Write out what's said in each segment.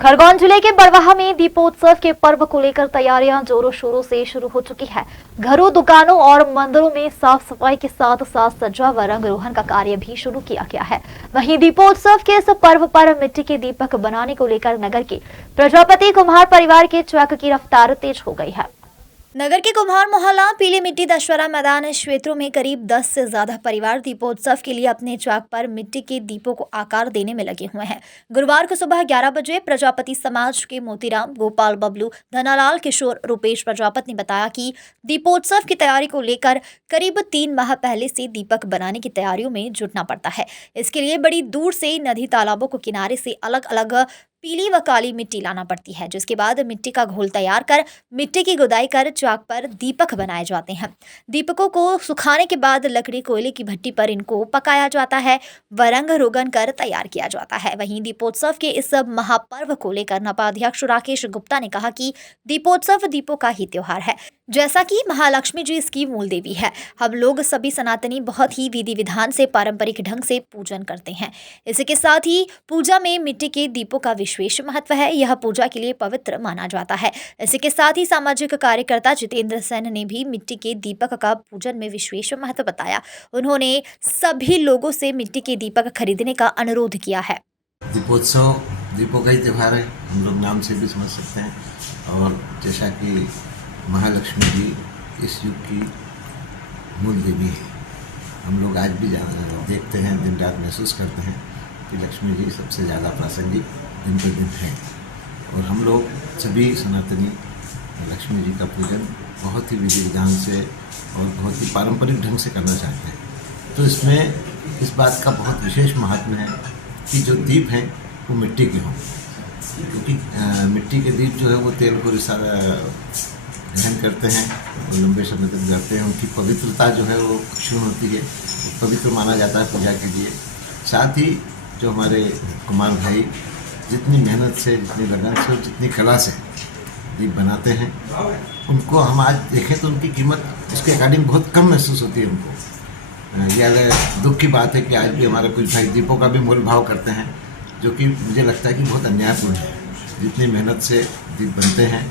खरगोन जिले के बड़वाह में दीपोत्सव के पर्व को लेकर तैयारियां जोरों शोरों से शुरू हो चुकी है। घरों, दुकानों और मंदिरों में साफ सफाई के साथ साथ सज्जा व रंग रोहन का कार्य भी शुरू किया गया है। वहीं दीपोत्सव के इस पर्व पर मिट्टी के दीपक बनाने को लेकर नगर के प्रजापति कुम्हार परिवार के ट्रक की रफ्तार तेज हो गई है। नगर के कुम्हार मोहल्ला, पीली मिट्टी, दशहरा मैदान क्षेत्रों में करीब 10 से ज्यादा परिवार दीपोत्सव के लिए अपने चौक पर मिट्टी के दीपों को आकार देने में लगे हुए हैं। गुरुवार को सुबह 11 बजे प्रजापति समाज के मोतीराम, गोपाल, बबलू, धनालाल, किशोर, रुपेश प्रजापति ने बताया कि दीपोत्सव की तैयारी को लेकर करीब 3 माह पहले से दीपक बनाने की तैयारियों में जुटना पड़ता है। इसके लिए बड़ी दूर से नदी, तालाबों को किनारे से अलग अलग पीली व काली मिट्टी लाना पड़ती है, जिसके बाद मिट्टी का घोल तैयार कर मिट्टी की गुदाई कर चाक पर दीपक बनाए जाते हैं। दीपकों को सुखाने के बाद लकड़ी, कोयले की भट्टी पर इनको पकाया जाता है व रंग रोगन कर तैयार किया जाता है। वहीं दीपोत्सव के इस महापर्व को लेकर नपाध्यक्ष राकेश गुप्ता ने कहा कि दीपोत्सव दीपों का ही त्योहार है, जैसा कि महालक्ष्मी जी इसकी मूल देवी है। हम लोग सभी सनातनी बहुत ही विधि विधान से, पारंपरिक ढंग से पूजन करते हैं। इसी के साथ ही पूजा में मिट्टी के दीपों का विशेष महत्व है। यह पूजा के लिए पवित्र माना जाता है। इसी के साथ ही सामाजिक कार्यकर्ता जितेंद्र सेन ने भी मिट्टी के दीपक का पूजन में विशेष महत्व बताया। उन्होंने सभी लोगों से मिट्टी के दीपक खरीदने का अनुरोध किया है। दीपोत्सव दीपों का ही त्यौहार है, हम लोग नाम से भी समझ सकते हैं। और जैसा कि महालक्ष्मी जी इस युग की मूल देवी है, हम लोग आज भी देखते हैं, दिन रात महसूस करते हैं कि लक्ष्मी जी सबसे ज़्यादा प्रासंगिक दिन पर दिन है। और हम लोग सभी सनातनी लक्ष्मी जी का पूजन बहुत ही विधि विधान से और बहुत ही पारंपरिक ढंग से करना चाहते हैं। तो इसमें इस बात का बहुत विशेष महत्व है कि जो दीप हैं वो मिट्टी के हों, क्योंकि मिट्टी के दीप जो है वो तेल को ग्रहण करते हैं और लंबे समय तक जाते हैं। उनकी पवित्रता जो है वो क्षुण होती है, वो पवित्र माना जाता है पूजा के लिए। साथ ही जो हमारे कुमार भाई जितनी मेहनत से, जितनी लगन से और जितनी कला से दीप बनाते हैं, उनको हम आज देखें तो उनकी कीमत उसके अकॉर्डिंग बहुत कम महसूस होती है हमको। यह दुख की बात है कि आज भी हमारे कुछ भाई दीपों का भी मोल भाव करते हैं, जो कि मुझे लगता है कि बहुत अन्यायपूर्ण है। जितनी मेहनत से दीप बनते हैं,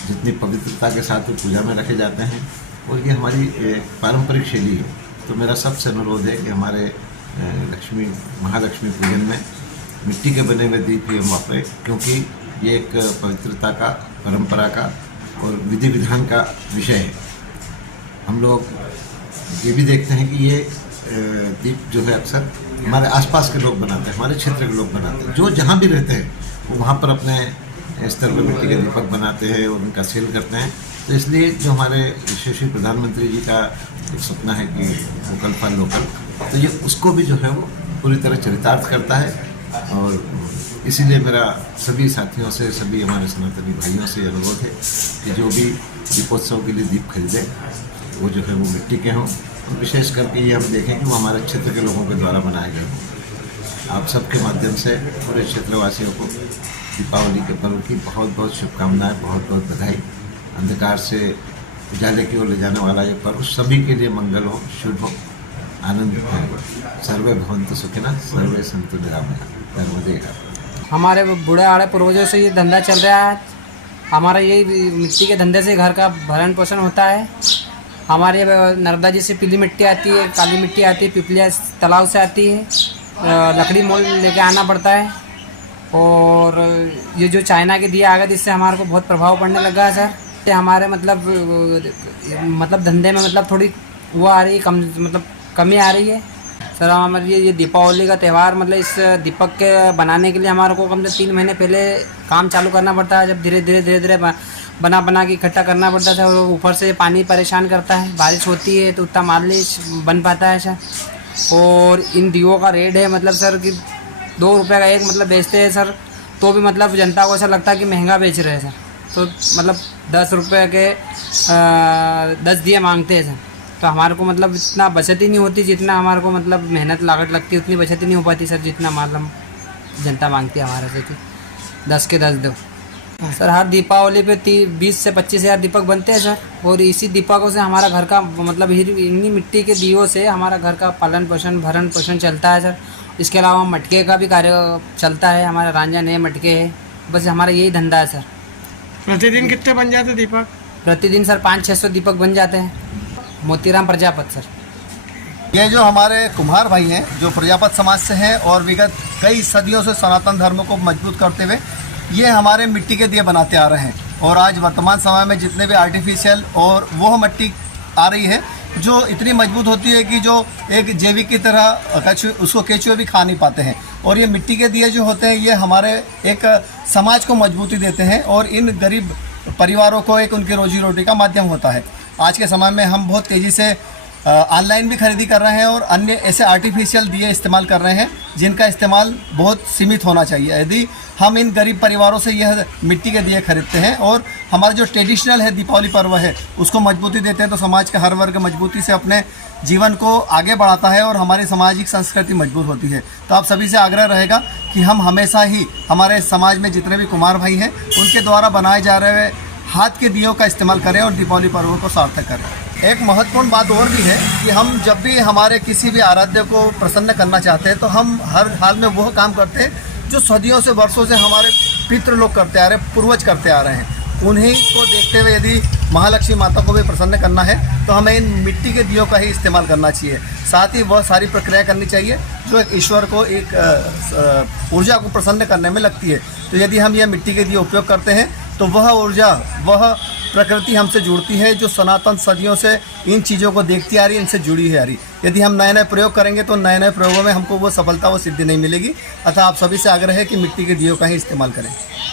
जितनी पवित्रता के साथ वो पूजा में रखे जाते हैं, और ये हमारी पारंपरिक शैली है। तो मेरा सबसे अनुरोध है कि हमारे महालक्ष्मी पूजन में मिट्टी के बने हुए दीप ही हम वापरें, क्योंकि ये एक पवित्रता का, परंपरा का और विधि विधान का विषय है। हम लोग ये भी देखते हैं कि ये दीप जो है अक्सर हमारे आसपास के लोग बनाते हैं, हमारे क्षेत्र के लोग बनाते हैं। जो जहाँ भी रहते हैं वो वहाँ पर अपने स्तर पर मिट्टी के दीपक बनाते हैं और उनका सेल करते हैं। तो इसलिए जो हमारे यशस्वी प्रधानमंत्री जी का एक सपना है कि वोकल फॉर लोकल, तो ये उसको भी जो है वो पूरी तरह चरितार्थ करता है। और इसीलिए मेरा सभी साथियों से, सभी हमारे सनातनी भाइयों से अनुरोध है कि जो भी दीपोत्सव के लिए दीप खरीदें वो जो है वो मिट्टी के हों, और विशेष करके ये हम देखें कि वो हमारे क्षेत्र के लोगों के द्वारा बनाए गए हों। आप सबके माध्यम से पूरे क्षेत्रवासियों को दीपावली के पर्व की बहुत बहुत शुभकामनाएं, बहुत बहुत बधाई। अंधकार से उजाले की ओर ले जाने वाला ये पर्व सभी के लिए मंगल हो, शुभ हो, आनंद हो। सर्वे भवन्तु सुखिनः, सर्वे सन्तु निरामया। नर्मदे। हमारे बूढ़े आड़े पूर्वजों से ये धंधा चल रहा है। हमारा ये मिट्टी के धंधे से घर का भरण पोषण होता है। हमारे नर्मदा जी से पीली मिट्टी आती है, काली मिट्टी आती है, पिपलिया तालाब से आती है। लकड़ी मोल लेके आना पड़ता है। और ये जो चाइना के दिया आ गए, इससे हमारे को बहुत प्रभाव पड़ने लगा है सर। ये हमारे मतलब धंधे में मतलब थोड़ी वो आ रही है, कमी आ रही है सर। हमारे ये दीपावली का त्यौहार, मतलब इस दीपक के बनाने के लिए हमारे को कम से 3 महीने पहले काम चालू करना पड़ता है। जब धीरे धीरे बना के इकट्ठा करना पड़ता है। और ऊपर से पानी परेशान करता है, बारिश होती है तो उतना माल नहीं बन पाता है सर। और इन दियों का रेट है मतलब सर कि 2 रुपये का एक मतलब बेचते हैं सर, तो भी मतलब जनता को ऐसा लगता है कि महंगा बेच रहे हैं सर। तो मतलब 10 रुपये के 10 दिए मांगते हैं सर। तो हमारे को मतलब इतना बचत ही नहीं होती, जितना हमारे को मतलब मेहनत लागत लगती है उतनी बचत ही नहीं हो पाती सर, जितना मतलब जनता मांगती है हमारे से कि 10 के 10 दो। सर हर दीपावली पे 20 से 25 हज़ार दीपक बनते हैं सर। और इसी दीपकों से हमारा घर का मतलब इन्हीं मिट्टी के दियों से हमारा घर का पालन पोषण, भरण पोषण चलता है सर। इसके अलावा मटके का भी कार्य चलता है, हमारा रांझा नए मटके है बस हमारा यही धंधा है सर। प्रतिदिन कितने बन जाते दीपक? प्रतिदिन सर 500-600 दीपक बन जाते हैं। मोतीराम प्रजापत सर। ये जो हमारे कुम्हार भाई हैं जो प्रजापत समाज से हैं और विगत कई सदियों से सनातन धर्म को मजबूत करते हुए ये हमारे मिट्टी के दिए बनाते आ रहे हैं। और आज वर्तमान समय में जितने भी आर्टिफिशियल और वो मिट्टी आ रही है जो इतनी मजबूत होती है कि जो एक जैविक की तरह उसको केचुए भी खा नहीं पाते हैं। और ये मिट्टी के दिए जो होते हैं ये हमारे एक समाज को मजबूती देते हैं और इन गरीब परिवारों को एक उनकी रोजी रोटी का माध्यम होता है। आज के समय में हम बहुत तेज़ी से ऑनलाइन भी खरीदी कर रहे हैं और अन्य ऐसे आर्टिफिशियल दिए इस्तेमाल कर रहे हैं जिनका इस्तेमाल बहुत सीमित होना चाहिए। यदि हम इन गरीब परिवारों से यह मिट्टी के दिए खरीदते हैं और हमारा जो ट्रेडिशनल है दीपावली पर्व है उसको मजबूती देते हैं तो समाज का हर वर्ग मजबूती से अपने जीवन को आगे बढ़ाता है और हमारी सामाजिक संस्कृति मजबूत होती है। तो आप सभी से आग्रह रहेगा कि हम हमेशा ही हमारे समाज में जितने भी कुम्हार भाई हैं उनके द्वारा बनाए जा रहे हाथ के दियों का इस्तेमाल करें और दीपावली पर्व को सार्थक करें। एक महत्वपूर्ण बात और भी है कि हम जब भी हमारे किसी भी आराध्य को प्रसन्न करना चाहते हैं तो हम हर हाल में वह काम करते हैं जो सदियों से वर्षों से हमारे पितृ लोग करते आ रहे हैं, पूर्वज करते आ रहे हैं। उन्हीं को देखते हुए यदि महालक्ष्मी माता को भी प्रसन्न करना है तो हमें इन मिट्टी के दियों का ही इस्तेमाल करना चाहिए। साथ ही वह सारी प्रक्रिया करनी चाहिए जो एक ईश्वर को एक ऊर्जा को प्रसन्न करने में लगती है। तो यदि हम यह मिट्टी के दिए उपयोग करते हैं तो वह ऊर्जा वह प्रकृति हमसे जुड़ती है जो सनातन सदियों से इन चीज़ों को देखती आ रही है, इनसे जुड़ी है आ रही। यदि हम नए नए प्रयोग करेंगे तो नए नए प्रयोगों में हमको वो सफलता वो सिद्धि नहीं मिलेगी। अतः आप सभी से आग्रह है कि मिट्टी के दियों का ही इस्तेमाल करें।